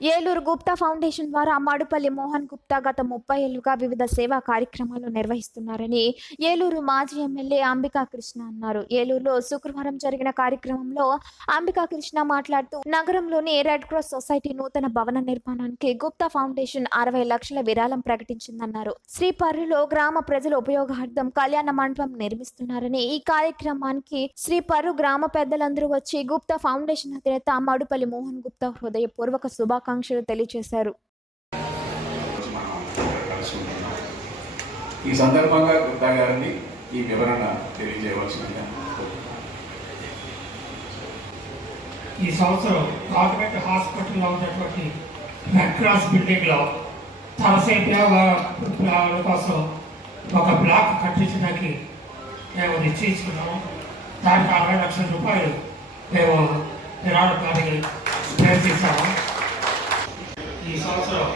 Eluru Gupta foundation ద్వారా మాడుపల్లి మోహన్ గుప్తా గత ముప్పై ఏళ్ళుగా వివిధ సేవా కార్యక్రమాలు నిర్వహిస్తున్నారని ఏలూరు మాజీ ఎమ్మెల్యే అంబికా కృష్ణ అన్నారు. ఏలూరులో శుక్రవారం జరిగిన కార్యక్రమంలో అంబికా కృష్ణ మాట్లాడుతూ నగరంలోని రెడ్ క్రాస్ సొసైటీ నూతన భవన నిర్మాణానికి గుప్తా ఫౌండేషన్ అరవై లక్షల విరాళం ప్రకటించిందన్నారు. శ్రీపర్రులో గ్రామ ప్రజల ఉపయోగార్థం కళ్యాణ మండపం నిర్మిస్తున్నారని ఈ కార్యక్రమానికి శ్రీపర్రు గ్రామ పెద్దలందరూ వచ్చి గుప్తా ఫౌండేషన్ అధినేత మడుపల్లి మోహన్ గుప్తా హృదయపూర్వక శుభాకాంక్షలు తెలియజేశారు ఇక్కడ కలుసుకుంటున్నాం ఈ సందర్భంగా గుప్తా గారిని ఈ వివరణ తెలియజేయవలసిందిగా ఈ సంవత్సరం గవర్నమెంట్ హాస్పిటల్లో ఉన్నటువంటి రెడ్ క్రాస్ బిల్డింగ్లో వాళ్ళ కోసం ఒక బ్లాక్ కట్టించడానికి మేము నిశ్చయించుకున్నాము. దానికి అరవై లక్షల రూపాయలు మేము విరాళానికి ప్రయత్నిస్తాము ఈ సంవత్సరం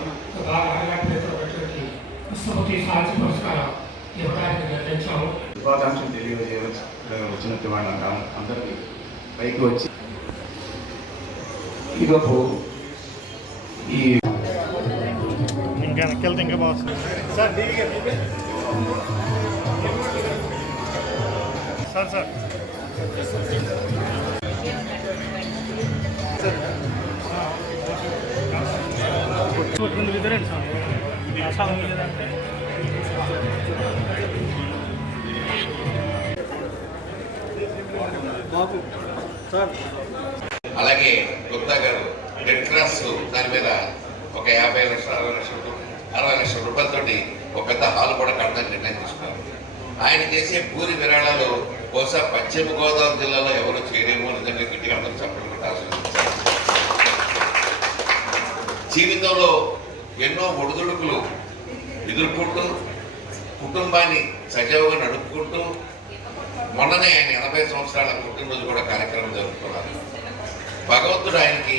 బాగా పెట్టినటువంటి కృష్ణమూర్తి సాహిత్య పురస్కారం ఇవ్వడానికి నిర్ణయించాము. శుభాకాంక్షలు తెలియజేయవలసి వచ్చినట్టు వాళ్ళ అందరికీ పైకి వచ్చి. ఈలోపు ఈ ఇంకా వెనక్కి వెళ్తే ఇంకా బాగుంది సార్ సార్ సార్. రెండు సార్ అలాగే గుప్తా గారు రెడ్ క్రాస్ దాని మీద ఒక యాభై లక్షల అరవై లక్షల అరవై లక్షల రూపాయలతోటి ఒక పెద్ద హాల్ కూడా కట్టడానికి నిర్ణయం తీసుకున్నారు. ఆయన చేసే భూరి విరాళాలు బహుశా పశ్చిమ గోదావరి జిల్లాలో ఎవరు చేయలేమో నిజంగా గట్టిగా అందరూ చెప్పడం జీవితంలో ఎన్నో ఒడిదుడుకులు ఎదుర్కొంటూ కుటుంబాన్ని సజావుగా నడుపుకుంటూ మొన్ననే ఆయన ఎనభై సంవత్సరాల పుట్టినరోజు కూడా కార్యక్రమం జరుపుకున్నారు. భగవంతుడు ఆయనకి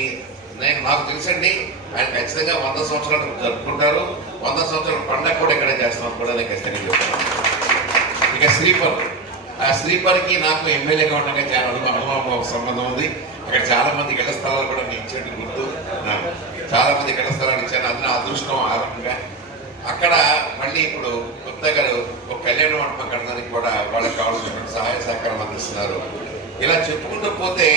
నేను నాకు తెలుసండి ఆయన ఖచ్చితంగా వంద సంవత్సరాలు జరుపుకుంటారు. వంద సంవత్సరాల పండగ కూడా ఇక్కడ చేస్తామని కూడా నేను ఖచ్చితంగా చెప్తాను. ఇక శ్రీపర్ ఆ శ్రీపర్కి నాకు ఎమ్మెల్యేగా ఉండగా చాలా అనుభవం సంబంధం ఉంది. అక్కడ చాలా మంది ఇళ్ళ స్థలాలు కూడా నేను ఇచ్చేట్టు చాలా మంది ఇళ్ళ స్థలాలు ఇచ్చాను అందులో అదృష్టం ఆ రకంగా. అక్కడ మళ్ళీ ఇప్పుడు గుప్తా గారు ఒక కళ్యాణ మండపం కట్టడానికి కూడా వాళ్ళకి కావాల్సిన సహాయ సహకారం అందిస్తున్నారు. ఇలా చెప్పుకుంటూ పోతే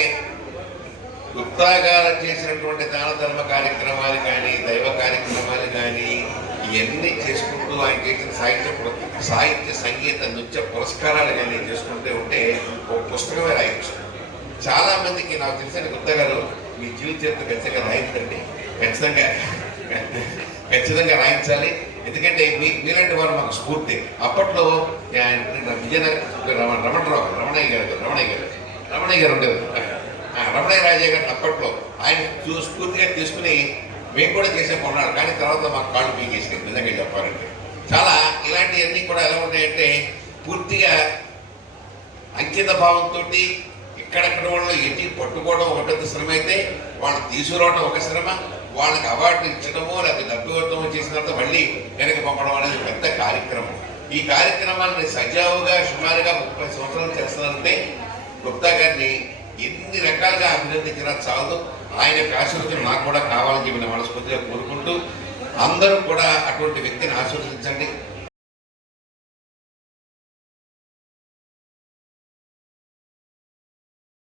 గుప్తా గారు చేసినటువంటి దాన ధర్మ కార్యక్రమాలు కానీ దైవ కార్యక్రమాలు కానీ ఇవన్నీ చేసుకుంటూ ఆయన చేసిన సాహిత్య సాహిత్య సంగీత నృత్య పురస్కారాలు కానీ చేసుకుంటూ ఉంటే ఒక పుస్తకమే రాయొచ్చు చాలా మందికి నాకు తెలిసిన గుప్తా గారు మీ జీవిత చరిత్ర ఖచ్చితంగా రాయించండి. ఖచ్చితంగా ఖచ్చితంగా రాయించాలి. ఎందుకంటే మీ మీలాంటి వారు మాకు స్ఫూర్తి. అప్పట్లో ఆ, విజయనగర రమణ రమణరావు రమణయ్య గారు రమణయ్య గారు రమణయ్య గారు ఉండేది ఆ, రమణయ్య రాజయ్య గారు అప్పట్లో ఆయన చూ- స్ఫూర్తిగా తీసుకుని మేము కూడా చేసే కొన్నాడు కానీ తర్వాత మాకు కాళ్ళు పీకేసినాయి. నిజంగా చెప్పాలంటే. చాలా ఇలాంటివన్నీ కూడా ఎలా ఉంటాయంటే పూర్తిగా అంకిత భావంతో ఎక్కడెక్కడ వాళ్ళు ఎన్ని పట్టుకోవడం ఒక పెద్ద శ్రమ అయితే వాళ్ళు తీసుకురావడం ఒక శ్రమ వాళ్ళకి అవార్డు ఇచ్చడమో లేకపోతే డబ్బు ఇవ్వడమో చేసిన తర్వాత మళ్ళీ వెనక్కి పంపడం అనేది పెద్ద కార్యక్రమం. ఈ కార్యక్రమాన్ని సజావుగా సుమారుగా ముప్పై సంవత్సరాలు చేస్తున్నారంటే గుప్తా గారిని ఎన్ని రకాలుగా అభినందించినా చాలదు. ఆయన యొక్క ఆశీర్వదం నాకు కూడా కావాలని చెప్పిన మనస్ఫూర్తిగా కోరుకుంటూ అందరూ కూడా అటువంటి వ్యక్తిని ఆశీర్వదించండి.